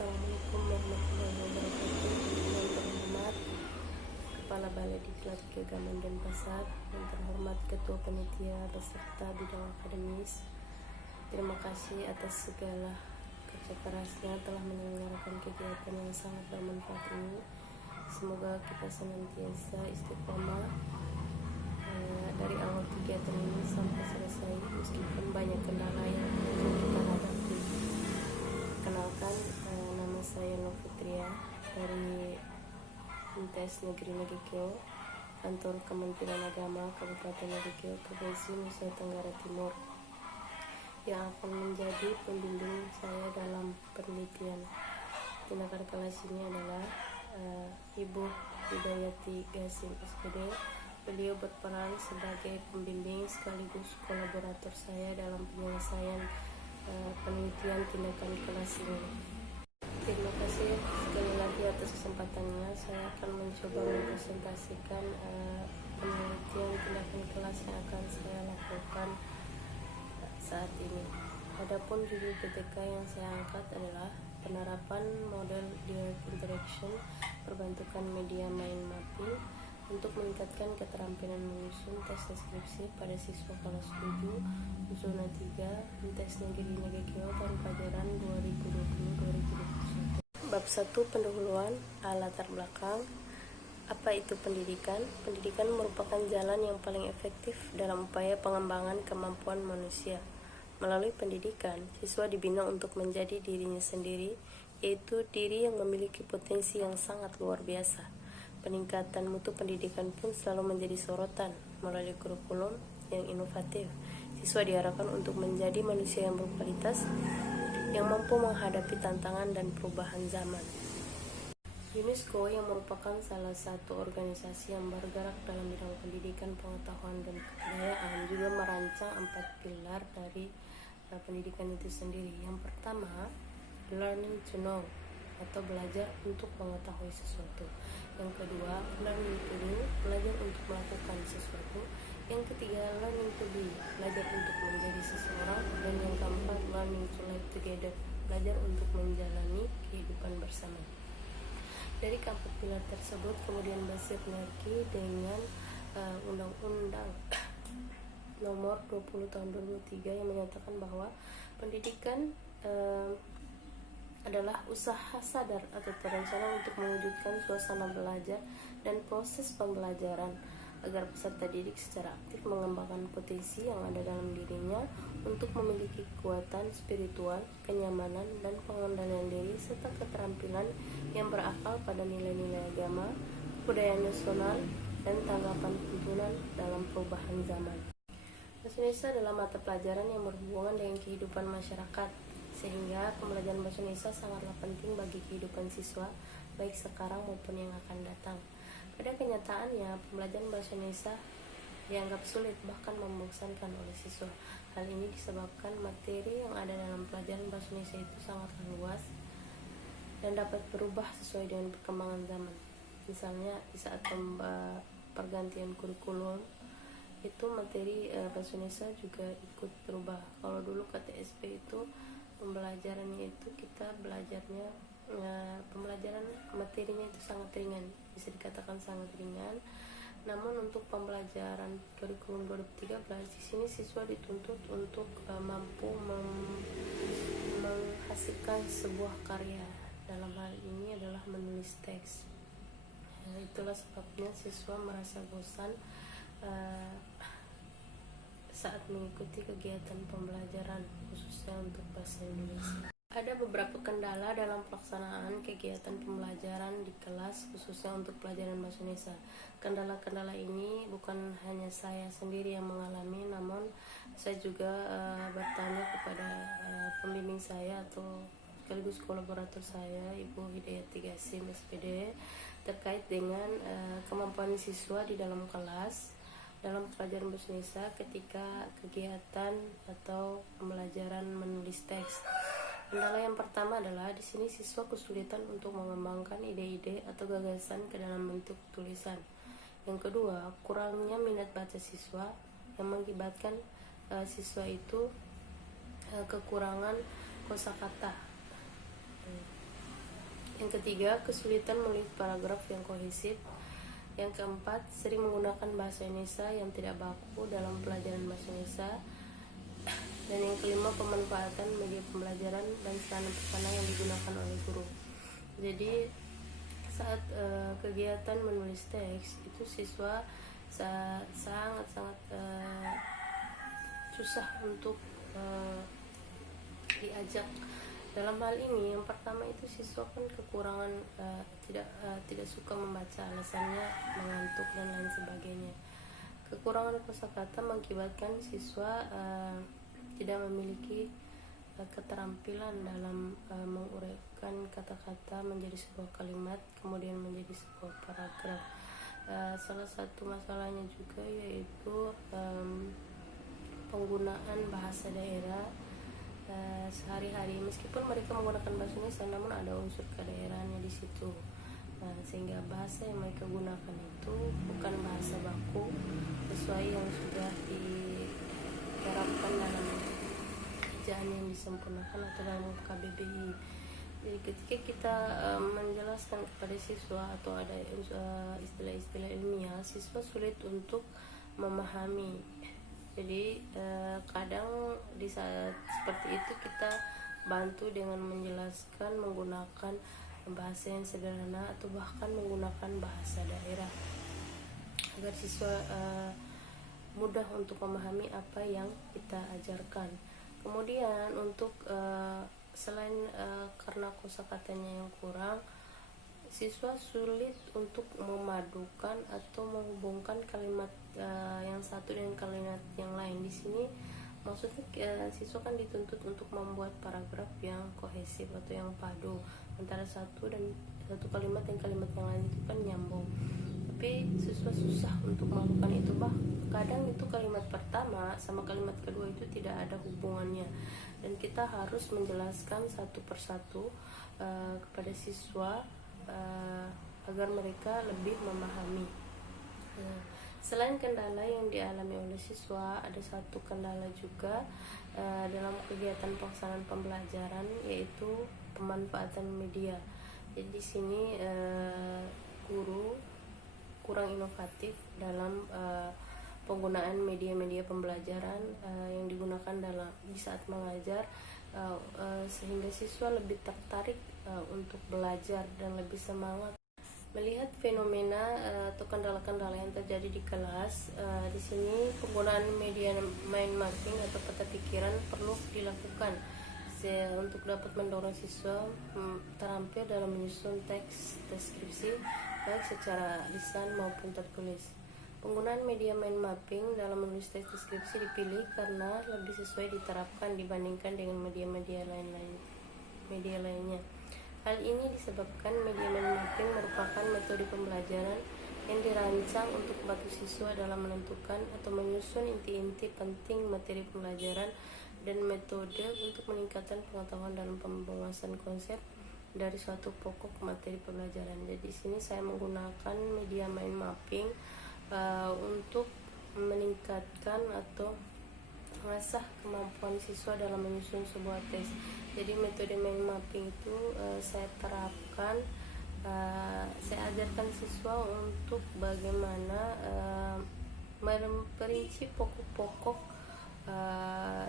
Assalamualaikum warahmatullahi wabarakatuh. Yang terhormat Kepala Balai Diklat Keagamaan Denpasar, yang terhormat Ketua Panitia beserta bidang akademis, terima kasih atas segala kerja kerasnya telah menyelenggarakan kegiatan yang sangat bermanfaat ini. Semoga kita senantiasa istiqomah dari awal kegiatan ini sampai selesai, meskipun banyak kendala yang kita hadapi. Kenalkan, nama saya Novitria dari MTS Negeri Nagekeo, Kantor Kementerian Agama Kabupaten Nagekeo, Provinsi Nusa Tenggara Timur, yang akan menjadi pembimbing saya dalam penelitian. Tindakan kelas ini adalah Ibu Hidayati Gasim SPD. Beliau berperan sebagai pembimbing sekaligus kolaborator saya dalam penyelesaian penelitian tindakan kelas ini. Terima kasih sekali lagi atas kesempatannya. Saya akan mencoba mempresentasikan penelitian tindakan kelas yang akan saya lakukan saat ini. Adapun judul PTK yang saya angkat adalah penerapan model direct interaction perbentukan media mind mapping untuk meningkatkan keterampilan menyusun tes deskripsi pada siswa kelas 7 zona 3 MTS Negeri Nagekeo tahun pelajaran 2020-2021. Bab 1 pendahuluan latar belakang. Apa itu pendidikan? Pendidikan merupakan jalan yang paling efektif dalam upaya pengembangan kemampuan manusia. Melalui pendidikan, siswa dibina untuk menjadi dirinya sendiri, yaitu diri yang memiliki potensi yang sangat luar biasa. Peningkatan mutu pendidikan pun selalu menjadi sorotan. Melalui kurikulum yang inovatif, siswa diharapkan untuk menjadi manusia yang berkualitas, yang mampu menghadapi tantangan dan perubahan zaman. UNESCO yang merupakan salah satu organisasi yang bergerak dalam bidang pendidikan, pengetahuan, dan kebudayaan juga merancang 4 pilar dari pendidikan itu sendiri. Yang pertama, learning to know atau belajar untuk mengetahui sesuatu. Yang kedua, learning to do, belajar untuk melakukan sesuatu. Yang ketiga, learning to be, belajar untuk menjadi seseorang. Dan yang keempat, learning to live together, belajar untuk menjalani kehidupan bersama. Dari keempat pilar tersebut kemudian bersinergi dengan Undang-Undang Nomor 20 Tahun 2003 yang menyatakan bahwa pendidikan adalah usaha sadar atau terencana untuk mewujudkan suasana belajar dan proses pembelajaran agar peserta didik secara aktif mengembangkan potensi yang ada dalam dirinya untuk memiliki kekuatan spiritual, kenyamanan, dan pengendalian diri serta keterampilan yang berakal pada nilai-nilai agama, kebudayaan nasional, dan tanggapan tuntunan dalam perubahan zaman. Bahasa Indonesia adalah mata pelajaran yang berhubungan dengan kehidupan masyarakat, sehingga pembelajaran bahasa Indonesia sangatlah penting bagi kehidupan siswa, baik sekarang maupun yang akan datang. Pada kenyataannya, pembelajaran bahasa Indonesia dianggap sulit, bahkan membosankan oleh siswa. Hal ini disebabkan materi yang ada dalam pelajaran bahasa Indonesia itu sangatlah luas dan dapat berubah sesuai dengan perkembangan zaman. Misalnya, di saat pergantian kurikulum, itu materi bahasa Indonesia juga ikut berubah. Kalau dulu KTSP itu pembelajarannya itu kita belajarnya pembelajaran materinya itu sangat ringan, bisa dikatakan sangat ringan. Namun untuk pembelajaran kurikulum 2013 di sini siswa dituntut untuk mampu menghasilkan sebuah karya. Dalam hal ini adalah menulis teks. Itulah sebabnya siswa merasa bosan saat mengikuti kegiatan pembelajaran khususnya untuk bahasa Indonesia. Ada beberapa kendala dalam pelaksanaan kegiatan pembelajaran di kelas khususnya untuk pelajaran bahasa Indonesia. Kendala-kendala ini bukan hanya saya sendiri yang mengalami, namun saya juga bertanya kepada pembimbing saya atau sekaligus kolaborator saya, Ibu Hidayati Gasim SPD, terkait dengan kemampuan siswa di dalam kelas dalam pelajaran bahasa Indonesia ketika kegiatan atau pembelajaran menulis teks. Kendala yang pertama adalah di sini siswa kesulitan untuk mengembangkan ide-ide atau gagasan ke dalam bentuk tulisan. Yang kedua, kurangnya minat baca siswa yang mengakibatkan siswa itu kekurangan kosakata. Yang ketiga, kesulitan menulis paragraf yang kohesif. Yang keempat, sering menggunakan bahasa Indonesia yang tidak baku dalam pelajaran bahasa Indonesia. Dan yang kelima, pemanfaatan media pembelajaran dan sarana-prasarana yang digunakan oleh guru. Jadi saat kegiatan menulis teks itu siswa sangat-sangat susah untuk diajak. Dalam hal ini, yang pertama itu siswa kan kekurangan tidak suka membaca, alasannya mengantuk dan lain sebagainya. Kekurangan kosakata mengakibatkan siswa tidak memiliki keterampilan dalam menguraikan kata-kata menjadi sebuah kalimat, kemudian menjadi sebuah paragraf. Salah satu masalahnya juga yaitu penggunaan bahasa daerah sehari-hari, meskipun mereka menggunakan bahasa Indonesia namun ada unsur kedaerahannya di situ. Sehingga bahasa yang mereka gunakan itu bukan bahasa baku sesuai yang sudah diterapkan dalam ejaan yang disempurnakan atau dalam KBBI. Jadi ketika kita menjelaskan kepada siswa atau ada istilah-istilah ilmiah, siswa sulit untuk memahami. Jadi kadang di saat seperti itu kita bantu dengan menjelaskan menggunakan bahasa yang sederhana atau bahkan menggunakan bahasa daerah agar siswa mudah untuk memahami apa yang kita ajarkan. Kemudian untuk selain karena kosakatanya yang kurang, siswa sulit untuk memadukan atau menghubungkan kalimat yang satu dengan kalimat yang lain. Di sini maksudnya siswa kan dituntut untuk membuat paragraf yang kohesif atau yang padu antara satu kalimat dan kalimat yang lain itu kan nyambung. Tapi siswa susah untuk melakukan itu. Kadang itu kalimat pertama sama kalimat kedua itu tidak ada hubungannya, dan kita harus menjelaskan satu persatu kepada siswa agar mereka lebih memahami. Selain kendala yang dialami oleh siswa, ada satu kendala juga dalam kegiatan pelaksanaan pembelajaran, yaitu pemanfaatan media. Jadi di sini guru kurang inovatif dalam penggunaan media-media pembelajaran yang digunakan di saat mengajar, sehingga siswa lebih tertarik untuk belajar dan lebih semangat. Melihat fenomena atau kendala-kendala yang terjadi di kelas, di sini penggunaan media mind mapping atau peta pikiran perlu dilakukan untuk dapat mendorong siswa terampil dalam menyusun teks deskripsi baik secara lisan maupun tertulis. Penggunaan media mind mapping dalam menulis teks deskripsi dipilih karena lebih sesuai diterapkan dibandingkan dengan media-media lainnya. Hal ini disebabkan media mind mapping merupakan metode pembelajaran yang dirancang untuk membantu siswa dalam menentukan atau menyusun inti-inti penting materi pembelajaran dan metode untuk meningkatkan pengetahuan dalam penguasaan konsep dari suatu pokok materi pembelajaran. Jadi di sini saya menggunakan media mind mapping untuk meningkatkan atau mengasah kemampuan siswa dalam menyusun sebuah teks. Jadi metode mind mapping itu saya terapkan, saya ajarkan siswa untuk bagaimana memperinci pokok-pokok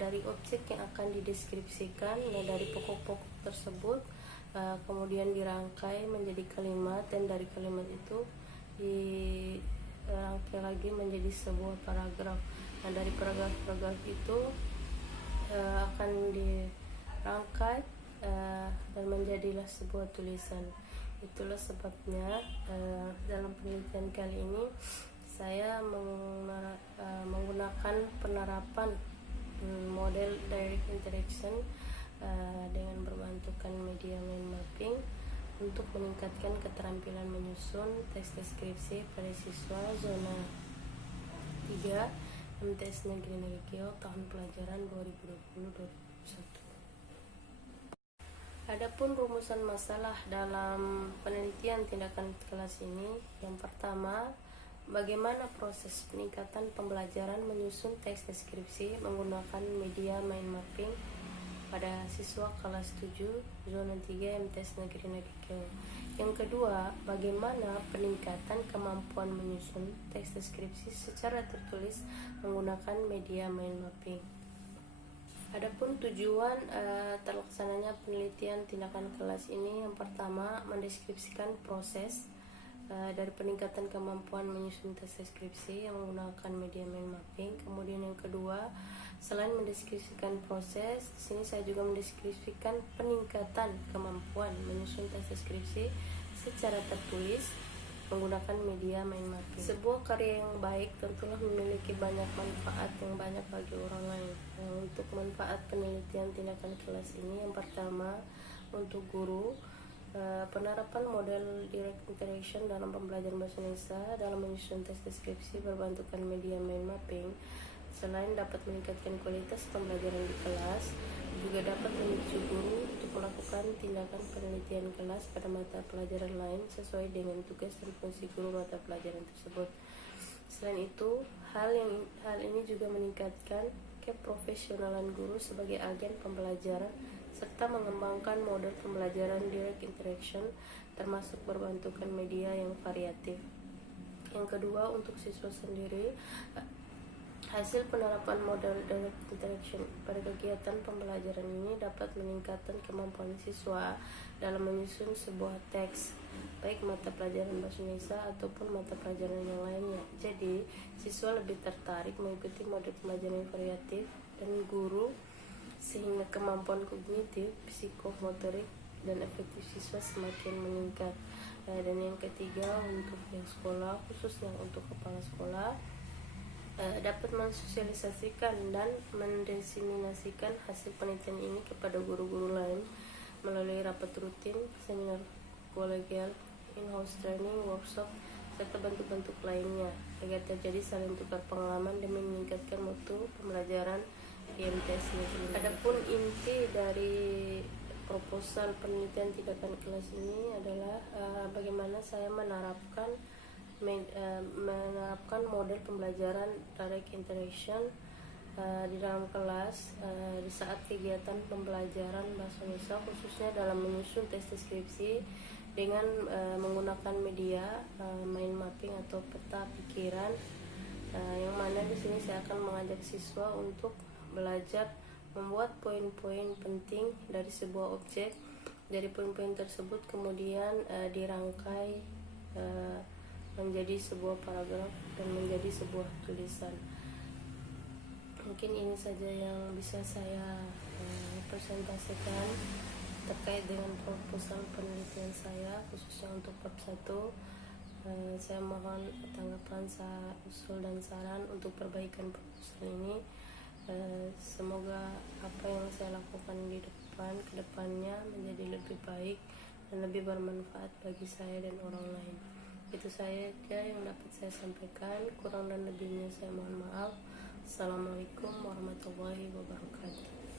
dari objek yang akan dideskripsikan. Nah, dari pokok-pokok tersebut kemudian dirangkai menjadi kalimat, dan dari kalimat itu dirangkai lagi menjadi sebuah paragraf. Nah, dari paragraf itu akan dirangkai dan menjadilah sebuah tulisan. Itulah sebabnya dalam penelitian kali ini saya menggunakan penerapan model direct interaction dengan berbentukkan media mind mapping untuk meningkatkan keterampilan menyusun teks deskripsi pada siswa zona 3 MTS Negeri Negeri tahun pelajaran 2020-2021. Adapun rumusan masalah dalam penelitian tindakan kelas ini, yang pertama, bagaimana proses peningkatan pembelajaran menyusun teks deskripsi menggunakan media mind mapping. pada siswa kelas 7 zona 3 MTS Negeri Nagrikel. Yang kedua, bagaimana peningkatan kemampuan menyusun teks deskripsi secara tertulis menggunakan media mind mapping. Adapun tujuan terlaksananya penelitian tindakan kelas ini, yang pertama mendeskripsikan proses dari peningkatan kemampuan menyusun teks deskripsi yang menggunakan media mind mapping. Kemudian yang kedua, selain mendeskripsikan proses, di sini saya juga mendeskripsikan peningkatan kemampuan menyusun teks deskripsi secara tertulis menggunakan media mind mapping. Sebuah karya yang baik tentulah memiliki banyak manfaat yang banyak bagi orang lain. Untuk manfaat penelitian tindakan kelas ini, yang pertama untuk guru, penerapan model direct interaction dalam pembelajaran bahasa Indonesia dalam menyusun teks deskripsi berbantukan media mind mapping selain dapat meningkatkan kualitas pembelajaran di kelas, juga dapat memicu guru untuk melakukan tindakan penelitian kelas pada mata pelajaran lain sesuai dengan tugas dan fungsi guru mata pelajaran tersebut. Selain itu, hal ini juga meningkatkan keprofesionalan guru sebagai agen pembelajaran serta mengembangkan model pembelajaran direct interaction termasuk berbantukan media yang variatif. Yang kedua, untuk siswa sendiri, hasil penerapan model direct interaction pada kegiatan pembelajaran ini dapat meningkatkan kemampuan siswa dalam menyusun sebuah teks, baik mata pelajaran bahasa Indonesia ataupun mata pelajaran yang lainnya. Jadi, siswa lebih tertarik mengikuti model pembelajaran yang variatif dan guru, sehingga kemampuan kognitif, psikomotorik, dan efektif siswa semakin meningkat. Dan yang ketiga, untuk yang sekolah, khususnya untuk kepala sekolah, dapat mensosialisasikan dan mendiseminasikan hasil penelitian ini kepada guru-guru lain melalui rapat rutin, seminar kolegial, in-house training, workshop, serta bentuk-bentuk lainnya agar terjadi saling tukar pengalaman demi meningkatkan mutu pembelajaran di MTS Negeri. Adapun inti dari proposal penelitian tindakan kelas ini adalah bagaimana saya menerapkan model pembelajaran direct interaction di dalam kelas di saat kegiatan pembelajaran bahasa Indonesia, khususnya dalam menyusun teks deskripsi dengan menggunakan media mind mapping atau peta pikiran, yang mana di sini saya akan mengajak siswa untuk belajar membuat poin-poin penting dari sebuah objek. Dari poin-poin tersebut kemudian dirangkai menjadi sebuah paragraf dan menjadi sebuah tulisan. Mungkin ini saja yang bisa saya presentasikan terkait dengan proposal penelitian saya, khususnya untuk bab 1. Saya mohon tanggapan, usul dan saran untuk perbaikan proposal ini. Semoga apa yang saya lakukan di kedepannya menjadi lebih baik dan lebih bermanfaat bagi saya dan orang lain. Itu saja yang dapat saya sampaikan. Kurang dan lebihnya saya mohon maaf. Assalamualaikum warahmatullahi wabarakatuh.